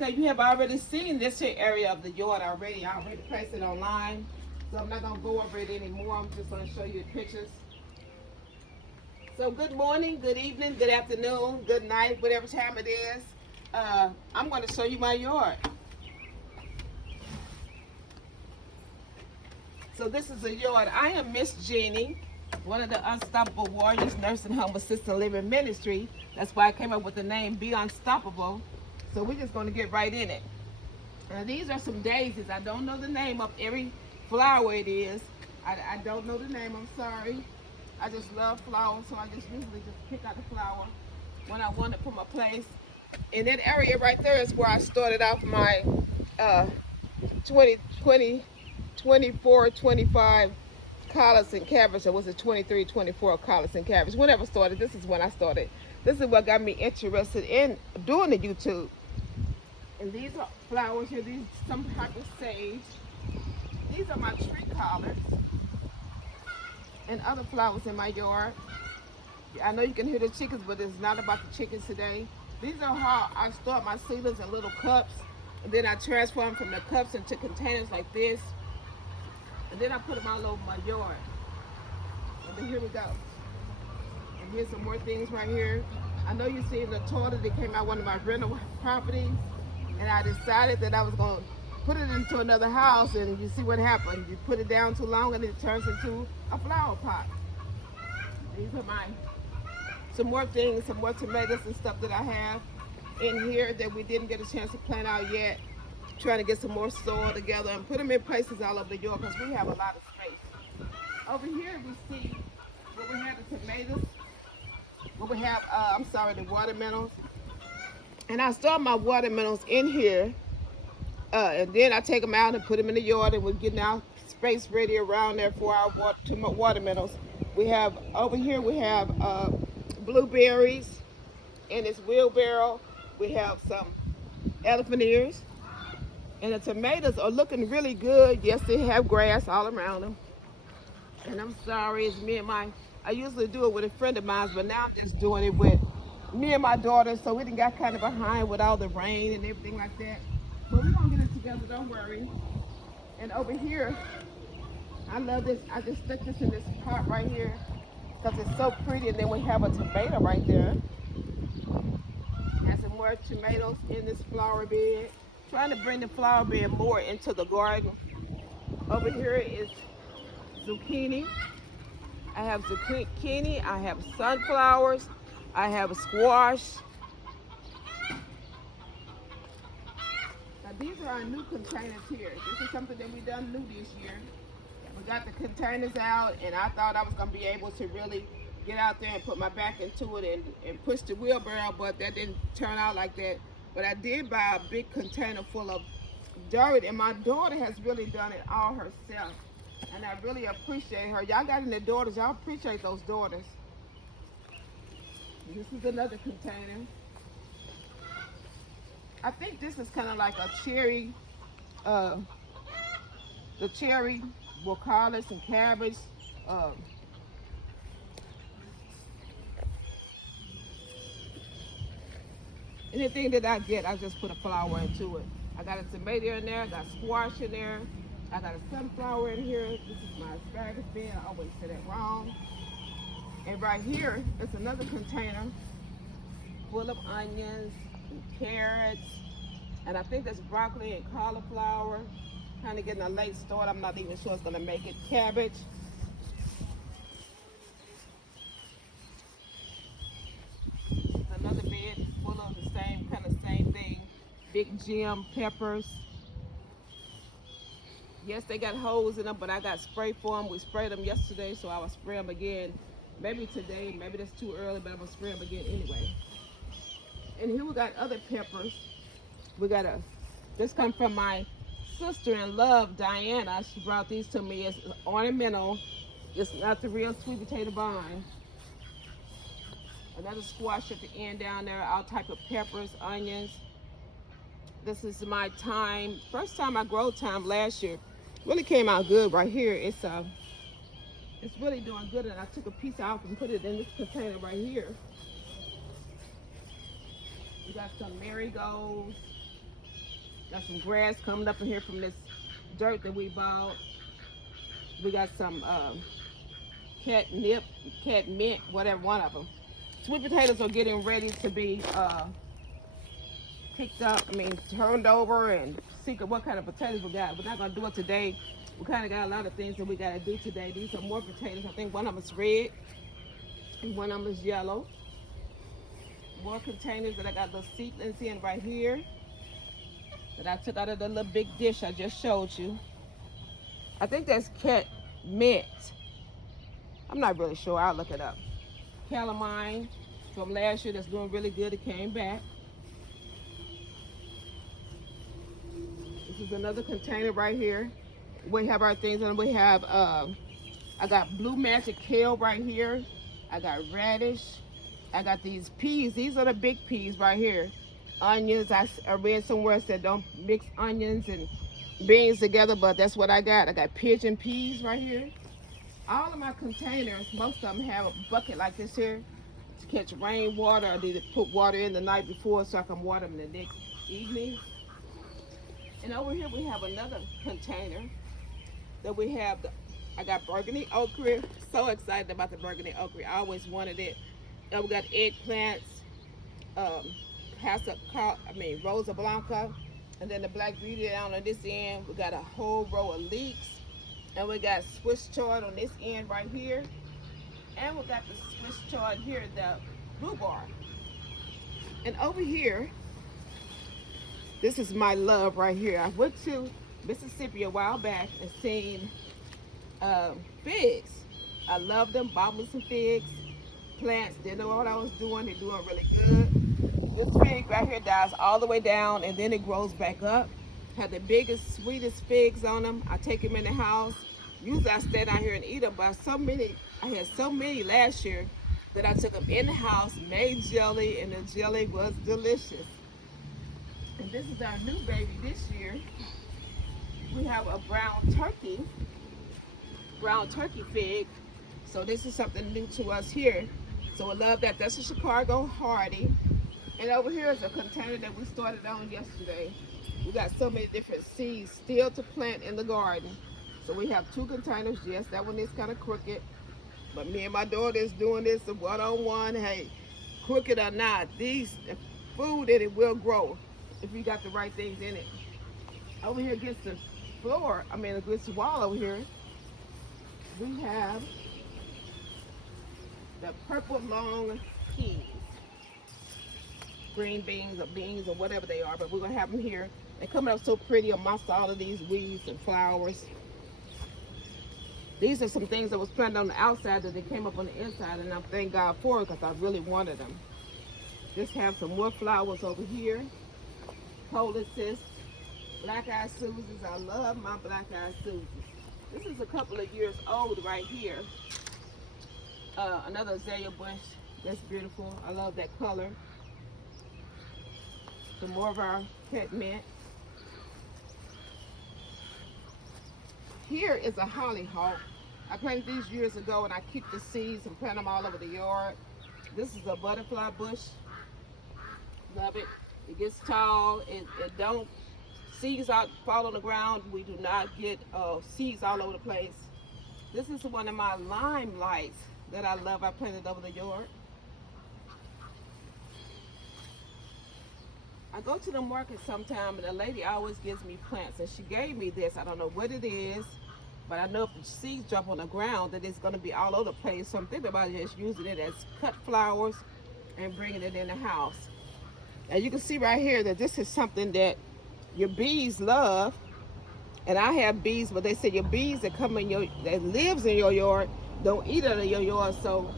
Okay, you have already seen this here area of the yard already. I already placed it online. So I'm not going to go over it anymore. I'm just going to show you the pictures. So good morning, good evening, good afternoon, good night, whatever time it is. I'm going to show you my yard. So this is a yard. I am Miss Jeannie, one of the Unstoppable Warriors Nursing Home Assisted Living Ministry. That's why I came up with the name Be Unstoppable. So we're just going to get right in it. Now these are some daisies. I don't know the name of every flower it is. I don't know the name, I'm sorry. I just love flowers, so I just usually just pick out the flower when I want it for my place. In that area right there is where I started off my 2020, 24, 25 collards and cabbage, or was it 23, 24 collards and cabbage? Whenever I started, this is when I started. This is what got me interested in doing the YouTube. And these are flowers here, these some type of sage. These are my tree collards and other flowers in my yard. I know you can hear the chickens, but it's not about the chickens today. These are how I start my seedlings in little cups, and then I transform from the cups into containers like this, and then I put them all over my yard. And then here we go. And here's some more things right here. I know you see the toilet that came out one of my rental properties, and I decided that I was going to put it into another house, and you see what happened. You put it down too long and it turns into a flower pot. These are some more things, some more tomatoes and stuff that I have in here that we didn't get a chance to plant out yet. Trying to get some more soil together and put them in places all over the yard because we have a lot of space. Over here we see where we have the tomatoes, where we have, the watermelons. And I store my watermelons in here, and then I take them out and put them in the yard, and we're getting our space ready around there for our watermelons. We have, over here we have blueberries in this wheelbarrow. We have some elephant ears. And the tomatoes are looking really good. Yes, they have grass all around them. And I'm sorry, it's me and I usually do it with a friend of mine, but now I'm just doing it with me and my daughter, so we done got kind of behind with all the rain and everything like that. But we're gonna get it together, don't worry. And over here, I love this. I just stuck this in this pot right here because it's so pretty. And then we have a tomato right there. And some more tomatoes in this flower bed. Trying to bring the flower bed more into the garden. Over here is zucchini. I have zucchini, I have sunflowers, I have squash. Now these are our new containers here. This is something that we done new this year. We got the containers out, and I thought I was gonna be able to really get out there and put my back into it and push the wheelbarrow, but that didn't turn out like that. But I did buy a big container full of dirt, and my daughter has really done it all herself. And I really appreciate her. Y'all got any daughters, y'all appreciate those daughters. This is another container. I think this is kind of like a cherry, the cherry with collards and cabbage. Anything that I get, I just put a flower into it. I got a tomato in there, I got squash in there, I got a sunflower in here. This is my asparagus bed. I always say that wrong. And right here, it's another container full of onions and carrots. And I think that's broccoli and cauliflower. Kind of getting a late start. I'm not even sure it's going to make it. Cabbage. Another bed full of the same thing. Big gem peppers. Yes, they got holes in them, but I got spray for them. We sprayed them yesterday, so I will spray them again. Maybe today, maybe that's too early, but I'm gonna spray them again anyway. And here we got other peppers. We got this come from my sister-in-law, Diana. She brought these to me. It's ornamental. It's not the real sweet potato vine. Another squash at the end down there, all type of peppers, onions. This is my thyme. First time I grow thyme last year. Really came out good right here. It's really doing good, and I took a piece out and put it in this container right here. We got some marigolds. Got some grass coming up in here from this dirt that we bought. We got some catnip, catmint, whatever one of them. Sweet potatoes are getting ready to be picked up. I mean, turned over and see what kind of potatoes we got. We're not gonna do it today. We kind of got a lot of things that we gotta do today. These are more potatoes. I think one of them is red and one of them is yellow. More containers that I got little seedlings in right here that I took out of the little big dish I just showed you. I think that's catmint. I'm not really sure. I'll look it up. Calamine from last year that's doing really good. It came back. This is another container right here. We have our things and we have I got blue magic kale right here. I got radish. I got these peas. These are the big peas right here. Onions. I read somewhere said don't mix onions and beans together, but that's what I got. I got pigeon peas right here. All of my containers, most of them have a bucket like this here to catch rainwater. I need to put water in the night before so I can water them the next evening. And over here we have another container that we have. I got burgundy okra. So excited about the burgundy okra. I always wanted it. And we got eggplants, Rosa Blanca, and then the black beauty down on this end. We got a whole row of leeks, and we got Swiss chard on this end right here, and we got the Swiss chard here, the rhubarb. And over here, this is my love right here. I went to Mississippi a while back and seen figs. I love them. Bought me some figs. Plants. Didn't know what I was doing. They're doing really good. This fig right here dies all the way down and then it grows back up. Have the biggest, sweetest figs on them. I take them in the house. Usually I stay down here and eat them, but I had so many last year that I took them in the house, made jelly, and the jelly was delicious. And this is our new baby this year. We have a brown turkey fig. So this is something new to us here. So I love that. That's a Chicago Hardy. And over here is a container that we started on yesterday. We got so many different seeds still to plant in the garden. So we have 2 containers. Yes, that one is kind of crooked. But me and my daughter is doing this one-on-one. Hey, crooked or not, these food in it will grow if you got the right things in it. Over here against the floor, against the wall over here, we have the purple long peas. Green beans or whatever they are, but we're gonna have them here. They're coming up so pretty amongst all of these weeds and flowers. These are some things that was planted on the outside that they came up on the inside, and I thank God for it because I really wanted them. Just have some more flowers over here. Poultices, black-eyed Susies. I love my black-eyed Susies. This is a couple of years old right here. Another azalea bush. That's beautiful. I love that color. Some more of our catmint. Here is a hollyhock. I planted these years ago and I kicked the seeds and planted them all over the yard. This is a butterfly bush. Love it. It gets tall. It don't seeds out fall on the ground. We do not get seeds all over the place. This is one of my lime lights that I love. I planted over the yard. I go to the market sometime and a lady always gives me plants and she gave me this. I don't know what it is, but I know if the seeds drop on the ground that it's going to be all over the place. So I'm thinking about just using it as cut flowers and bringing it in the house. And you can see right here that this is something that your bees love. And I have bees, but they say your bees that that lives in your yard don't eat out of your yard. So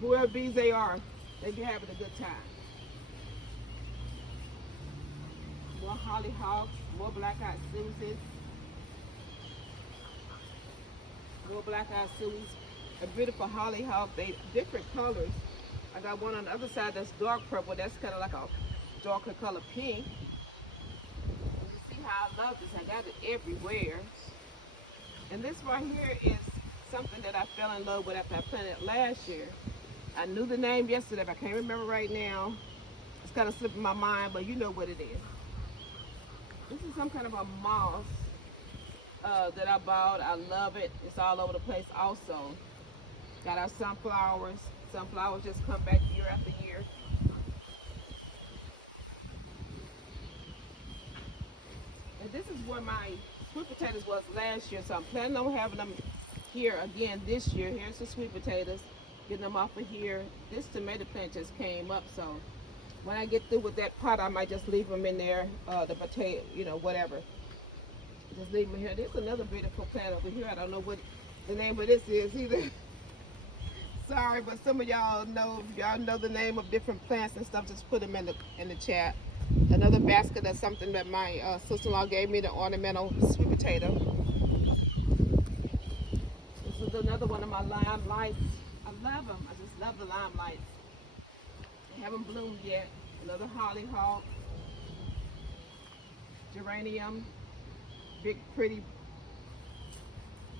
whoever bees they are, they be having a good time. More hollyhocks, more black-eyed Susies, more black-eyed Susies. A beautiful hollyhock. They different colors. I got one on the other side that's dark purple. That's kind of like a darker color pink. And you see how I love this. I got it everywhere. And this right here is something that I fell in love with after I planted it last year. I knew the name yesterday, but I can't remember right now. It's kind of slipping my mind, but you know what it is. This is some kind of a moss that I bought. I love it. It's all over the place also. Got our sunflowers. Sunflowers just come back year after year. And this is where my sweet potatoes was last year, so I'm planning on having them here again this year. Here's the sweet potatoes, getting them off of here. This tomato plant just came up, so when I get through with that pot, I might just leave them in there, the potato, whatever. Just leave them here. There's another beautiful plant over here. I don't know what the name of this is either. Sorry, but some of y'all know, if y'all know the name of different plants and stuff, just put them in the chat. Another basket of something that my sister-in-law gave me, the ornamental sweet potato. This is another one of my lime lights. I love them. I just love the lime lights. They haven't bloomed yet. Another hollyhock, geranium, big pretty.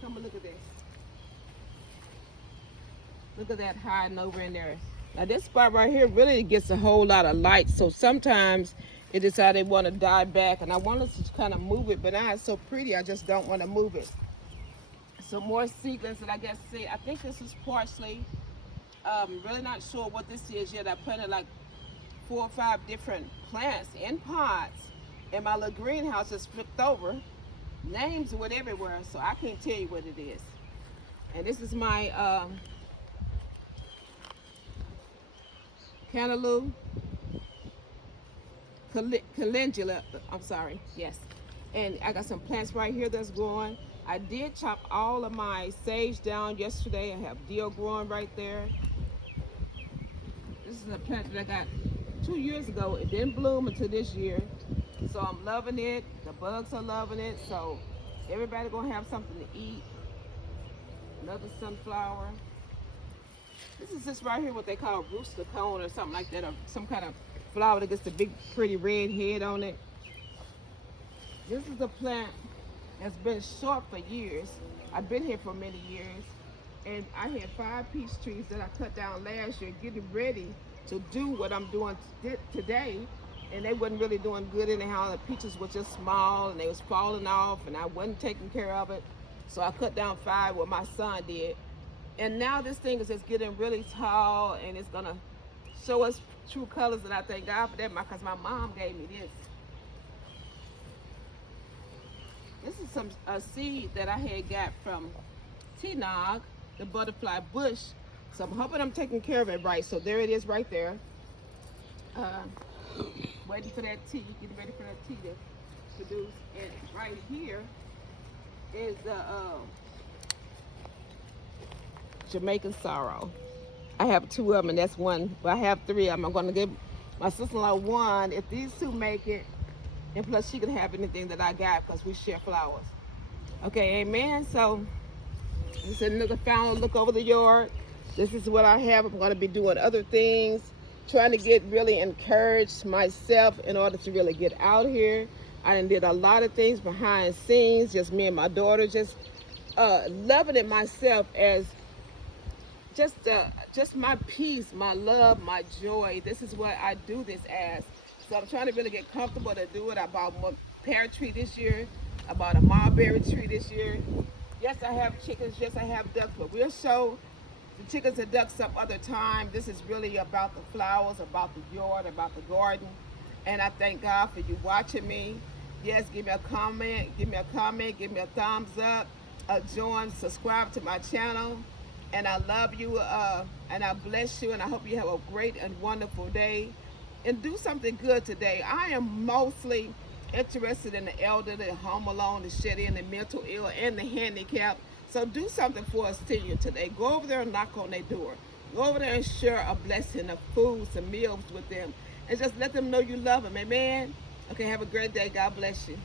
Come and look at this. Look at that hiding over in there. Now this spot right here really gets a whole lot of light, so sometimes it decides they want to die back, and I wanted to kind of move it, but now it's so pretty I just don't want to move it. Some more seedlings that I guess see. I think this is parsley. Really not sure what this is yet. I planted like 4 or 5 different plants in pots, and my little greenhouse is flipped over. Names went everywhere, so I can't tell you what it is. And this is my cantaloupe, calendula, I'm sorry, yes. And I got some plants right here that's growing. I did chop all of my sage down yesterday. I have dill growing right there. This is a plant that I got 2 years ago. It didn't bloom until this year. So I'm loving it. The bugs are loving it. So everybody gonna have something to eat. Another sunflower. This is just right here what they call rooster cone or something like that, or some kind of flower that gets the big pretty red head on it. This is a plant that's been short for years. I've been here for many years, and I had 5 peach trees that I cut down last year, getting ready to do what I'm doing today, and they wasn't really doing good anyhow. The peaches were just small and they was falling off, and I wasn't taking care of it, so I cut down 5, what my son did. And now this thing is just getting really tall, and it's gonna show us true colors, and I thank God for that because my mom gave me this. This is a seed that I had got from T-Nog, the butterfly bush. So I'm hoping I'm taking care of it right. So there it is right there. Waiting for that tea, getting ready for that tea to produce. And right here is the Jamaican sorrel. I have 2 of them, and that's one. But I have 3 of them. I'm going to give my sister-in-law 1 if these 2 make it. And plus she can have anything that I got because we share flowers. Okay, amen. So this is another final look over the yard. This is what I have. I'm going to be doing other things, trying to get really encouraged myself in order to really get out here. I done did a lot of things behind scenes, just me and my daughter, just loving it myself as just my peace, my love, my joy. This is what I do this as. So I'm trying to really get comfortable to do it. I bought a pear tree this year. I bought a mulberry tree this year. Yes, I have chickens. Yes, I have ducks. But we'll show the chickens and ducks some other time. This is really about the flowers, about the yard, about the garden. And I thank God for you watching me. Yes, give me a comment. Give me a comment. Give me a thumbs up. Join, subscribe to my channel. And I love you. And I bless you. And I hope you have a great and wonderful day. And do something good today. I am mostly interested in the elderly, the home alone, the shed-in, the mental ill, and the handicapped. So do something for us senior today. Go over there and knock on their door. Go over there and share a blessing of food, some meals with them. And just let them know you love them. Amen? Okay, have a great day. God bless you.